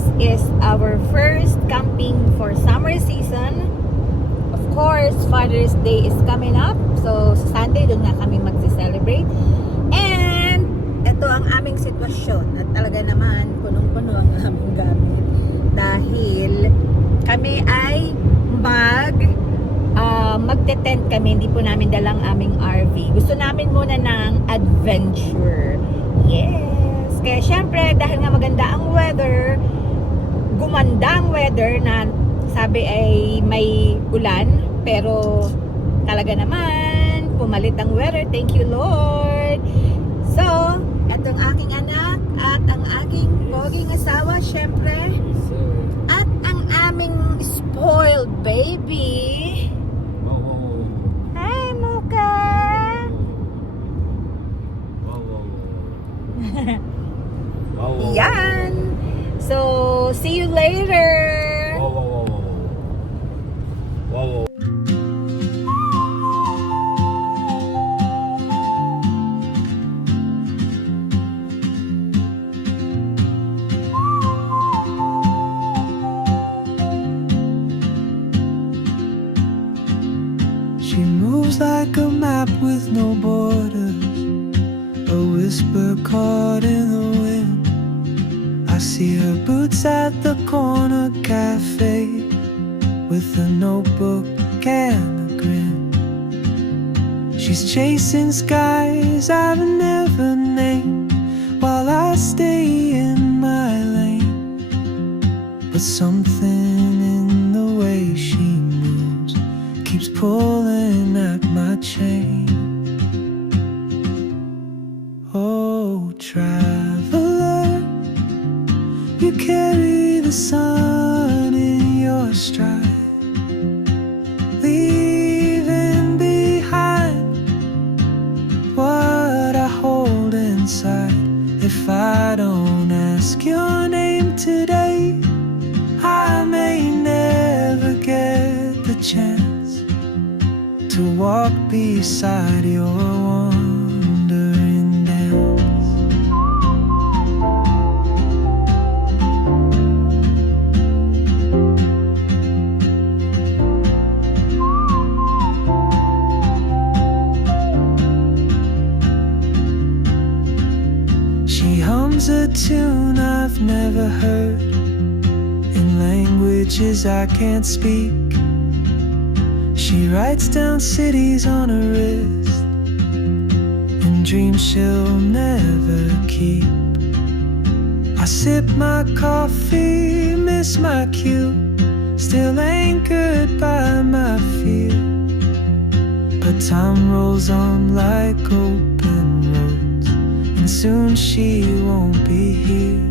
this is our first camping for summer season. Of course, Father's Day is coming up. So, sa Sunday, doon na kami magsi-celebrate. And, ito ang aming sitwasyon. At talaga naman, punong-puno ang aming gamit. Dahil, kami ay magte-tent kami. Hindi po namin dalang aming RV. Gusto namin muna ng adventure. Yes! Kaya syempre, dahil nga maganda ang weather, gumanda ang weather na sabi ay may ulan, pero talaga naman, pumalit ang weather. Thank you, Lord! So, etong aking anak at ang aking poging asawa, syempre, at ang aming spoiled baby. Hi, Muka! Yan! So, see you later! She moves like a map with no borders, a whisper caught in the wind. I see her boots at the corner cafe with a notebook and a grin. She's chasing skies I've never named while I stay in my lane. But something in the way she moves keeps pulling at my chain. Oh, traveler, you carry the sun in your stride, leaving behind what I hold inside. If I don't ask your name today, I may never get the chance to walk beside your wandering dance. She hums a tune I've never heard in languages I can't speak. She writes down cities on her wrist and dreams she'll never keep. I sip my coffee, miss my cue, still anchored by my fear. But time rolls on like open roads, and soon she won't be here.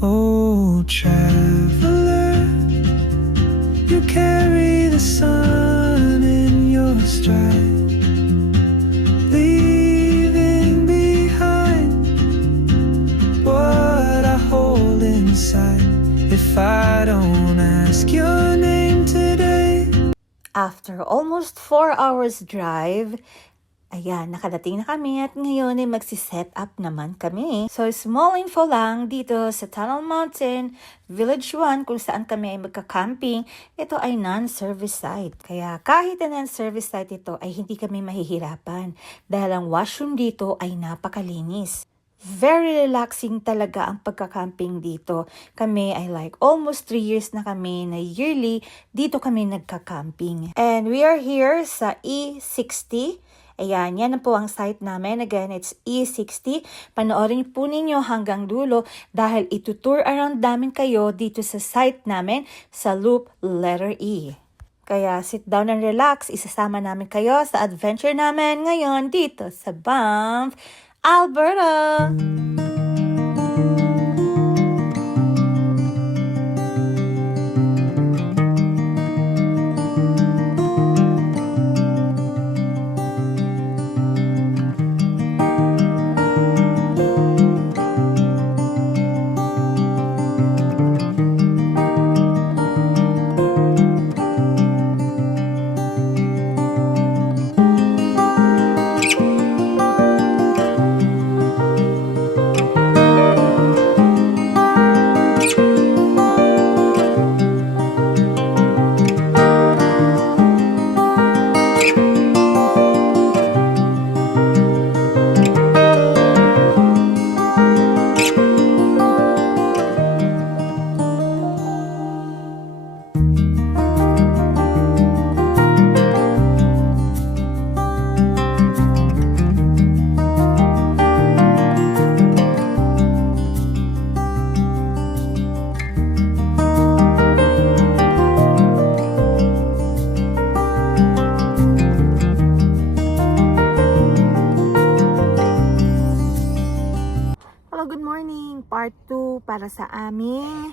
Oh, traveler, you carry the sun in your stride, leaving behind what I hold inside. If I don't ask your name today. After almost 4 hours drive, ayan, nakadating na kami at ngayon ay magsi-set up naman kami. So, small info lang dito sa Tunnel Mountain, Village 1, kung saan kami ay magka-camping. Ito ay non-service site. Kaya kahit na non-service site ito ay hindi kami mahihirapan dahil ang washroom dito ay napakalinis. Very relaxing talaga ang pagka-camping dito. Kami ay like almost 3 years na kami na yearly dito kami nagka-camping. And we are here sa E60. Ayan, yan na po ang site namin. Again, it's E60. Panoorin po ninyo hanggang dulo dahil itutour around namin kayo dito sa site namin sa Loop Letter E. Kaya sit down and relax. Isasama namin kayo sa adventure namin ngayon dito sa Banff, Alberta! training, part 2 para sa aming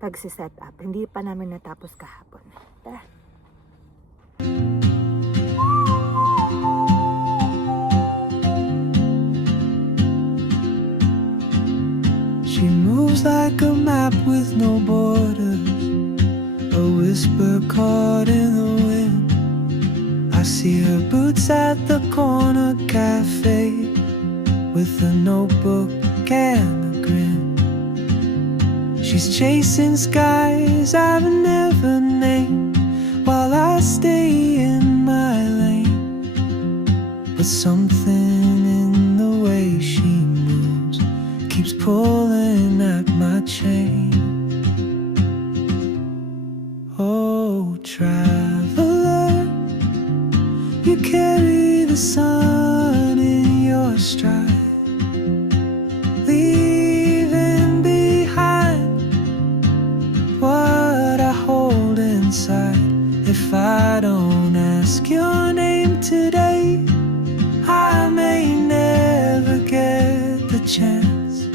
pagsiset up. Hindi pa namin natapos kahapon. Tara. She moves like a map with no borders, a whisper caught in the wind. I see her boots at the corner cafe with a notebook and a grin. She's chasing skies I've never named while I stay in my lane. But something in the way she moves keeps pulling at my chain. Oh, traveler, you carry the sun in your stride, leaving behind what I hold inside. If I don't ask your name today, I may never get the chance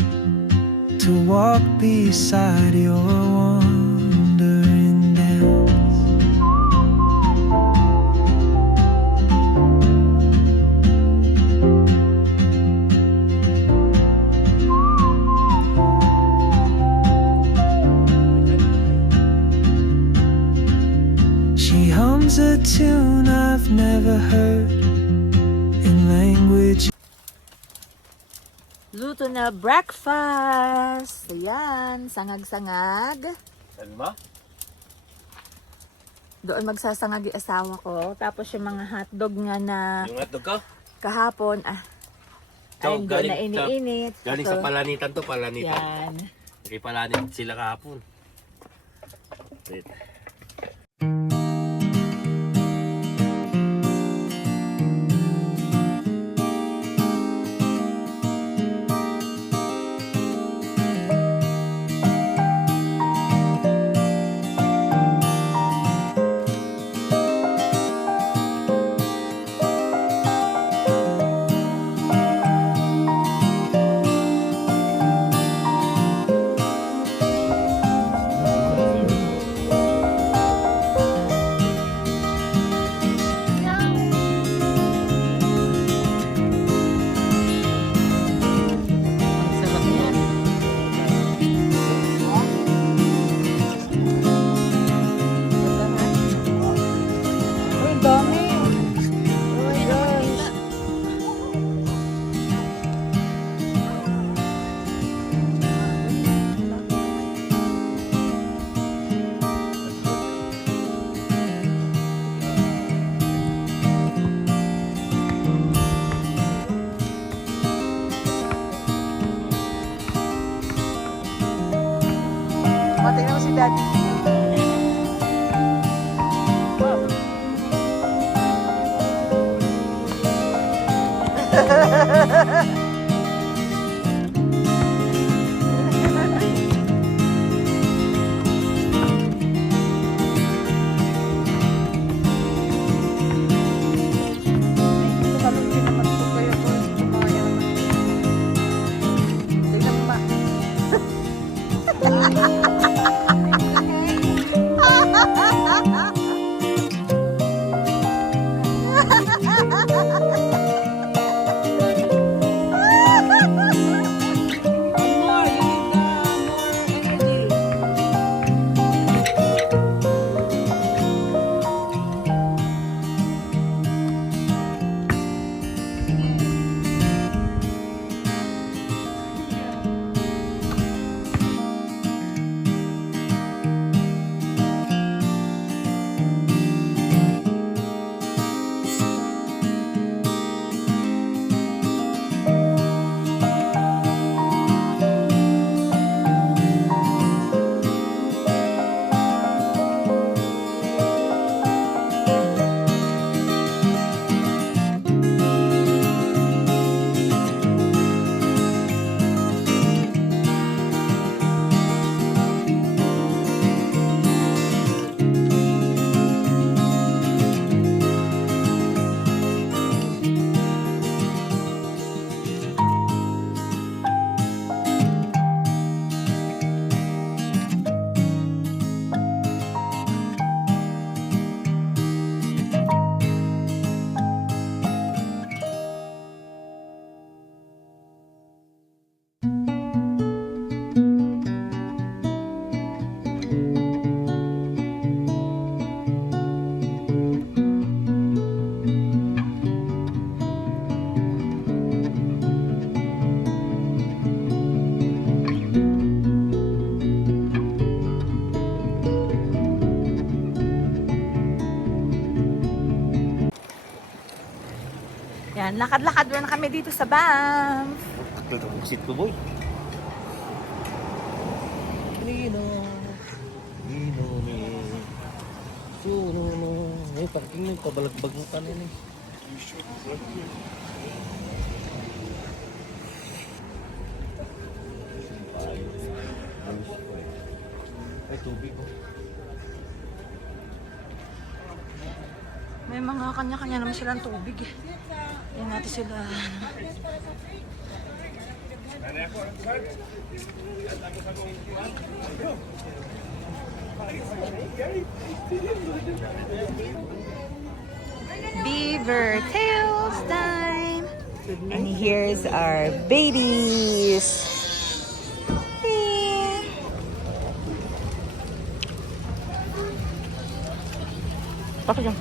to walk beside your wandering dance. She hums a tune I've never heard in language. Luto na breakfast. Ayan, sangag-sangag. Saan ba? Doon magsasangag yung asawa ko. Tapos yung mga hotdog nga na Yung hotdog ko? kahapon, So, ayun doon na iniinit. Galing Ito. sa palanitan to, palanitan. Yan. May palanit sila kahapon. Wait. Uy, dami. Oh my gosh. Tingnan mo si Daddy. Wow. Tingnan mo, Ma. Ayan, lakad-lakad na kami dito sa Banff. Takot ang seat ko, boy. Nino. Nino, Nino. Suno, no. Ay, parking na. Pabalagbag mo kanina eh. Ay, tubig ko. May mga kanya-kanya naman silang tubig eh. Yan natin sila. Beaver tails time. And here's our babies. Yeah. Bakit yan?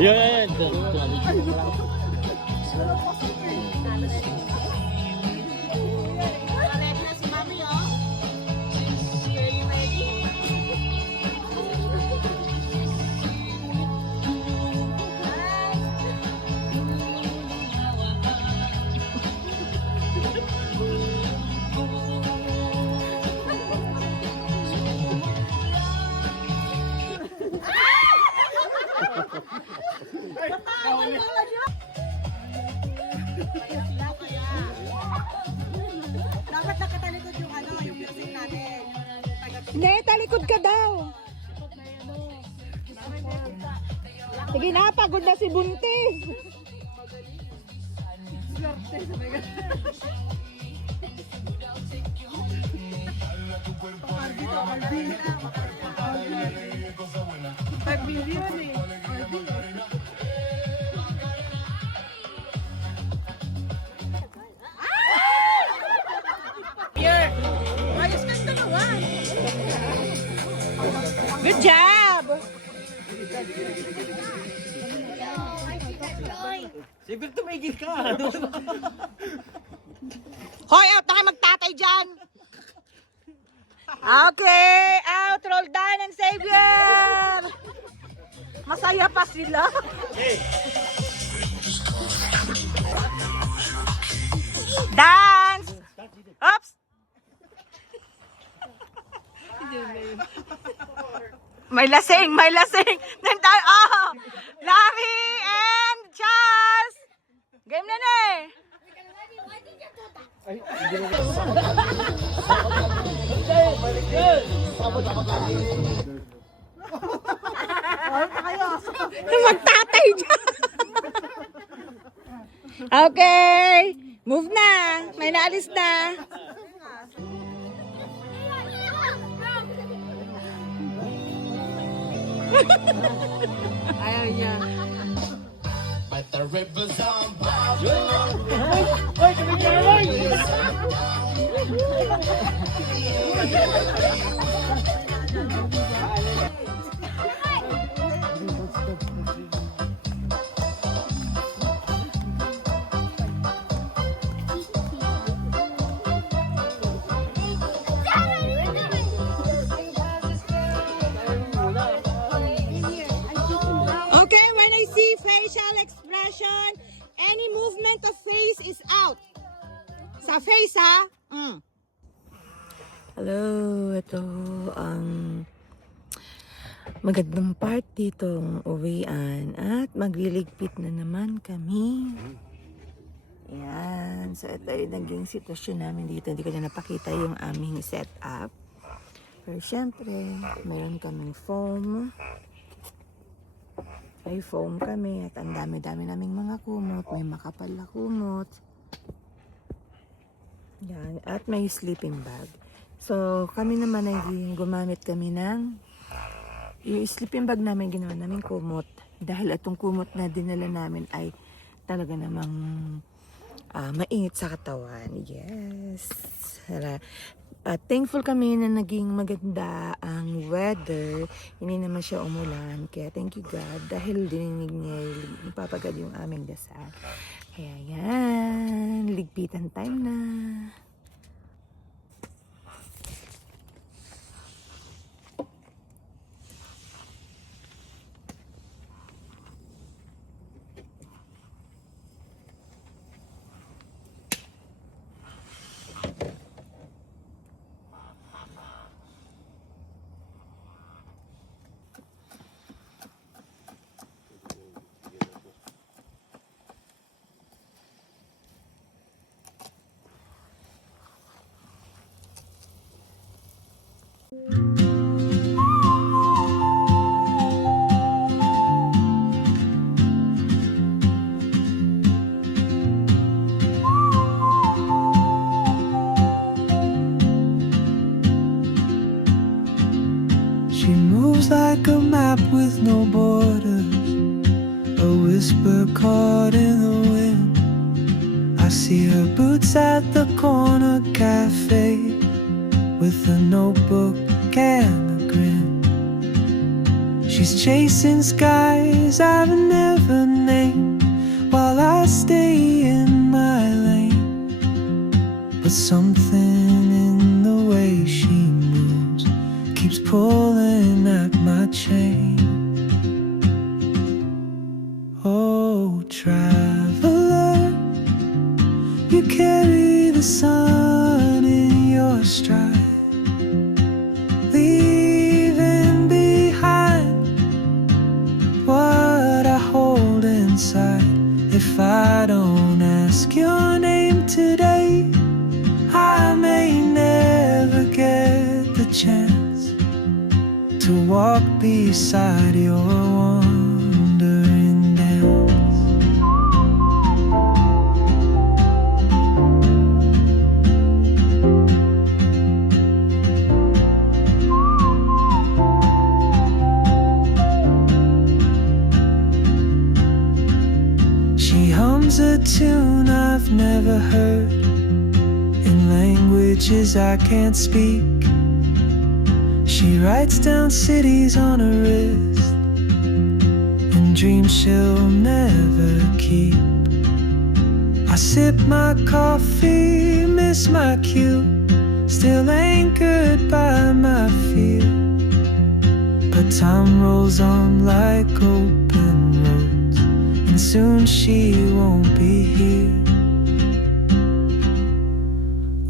Ayan, ayan. Dapat nakatalikod yung yung music natin. Hindi, talikod ka daw. Sige na, pagod na si Buntis. Pag-billion eh. Ayos ka sa naman. Good job! Siguro tumigil ka. Hoy, out na kayo magtatay dyan! Okay, out, roll down and Xavier! Masaya pa sila. Dance! Oops! May lasing, may lasing. Nantayo, oh! Lami and Chas! Game na na eh. Magtatay dyan. Okay. Move na. May naalis na. Ayaw niya. Okay, when I see facial expression, any movement of face is out. Sa face, ha? Hello, ito magandang part ditong uwian at magliligpit na naman kami. Yan, so ito yung naging sitwasyon namin dito. Hindi ko na napakita yung aming setup. Pero syempre, meron kaming foam. May foam kami at ang dami-dami naming mga kumot. May makapal na kumot. Yan. At may sleeping bag. So, kami naman ay gumamit kami ng yung sleeping bag namin ginawa namin kumot. Dahil itong kumot na dinala namin ay talaga namang mainit sa katawan. Yes. Thankful kami na naging maganda ang weather. Hindi naman siya umulan. Kaya thank you God. Dahil dininig niya, ipapagad yung aming dasal. Kaya yan. Ligpitan time na. She moves like a map with no borders, a whisper caught in the wind. I see her boots at the corner cafe with a notebook and a grin. She's chasing skies I've never named while I stay in my lane. But something in the way she moves keeps pulling at my chain. Oh, traveler, you carry the sun in your stride, leaving behind what I hold inside. If I don't ask your name today, I may never get the chance to walk beside your wandering dance. She hums a tune I've never heard in languages I can't speak. She writes down cities on her wrist and dreams she'll never keep. I sip my coffee, miss my cue, still anchored by my fear. But time rolls on like open roads, and soon she won't be here.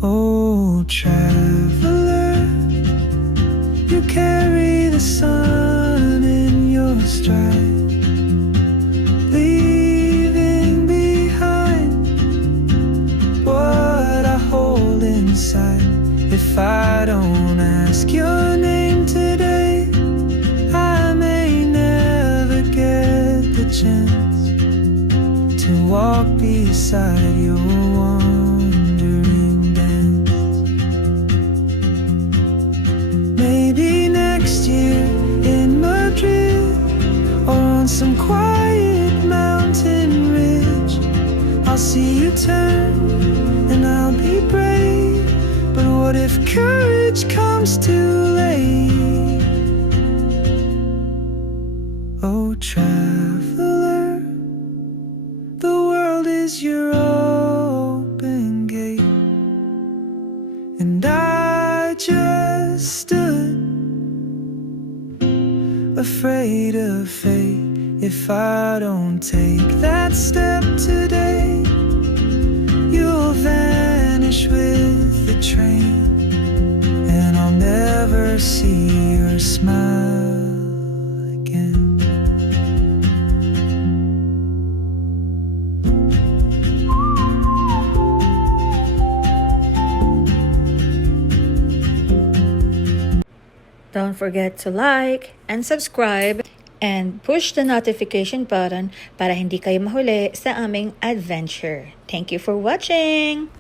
Oh, traveler, you carry the sun stride, leaving behind what I hold inside. If I don't ask your name today, I may never get the chance to walk beside your wandering dance. Maybe next year in Madrid, or on some quiet mountain ridge, I'll see you turn and I'll be brave. But what if courage comes too late? Oh, traveler, the world is your open gate, and I just stood afraid of fate. If I don't take that step today, you'll vanish with the train, and I'll never see your smile again. Don't forget to like and subscribe and push the notification button para hindi kayo mahuli sa aming adventure. Thank you for watching!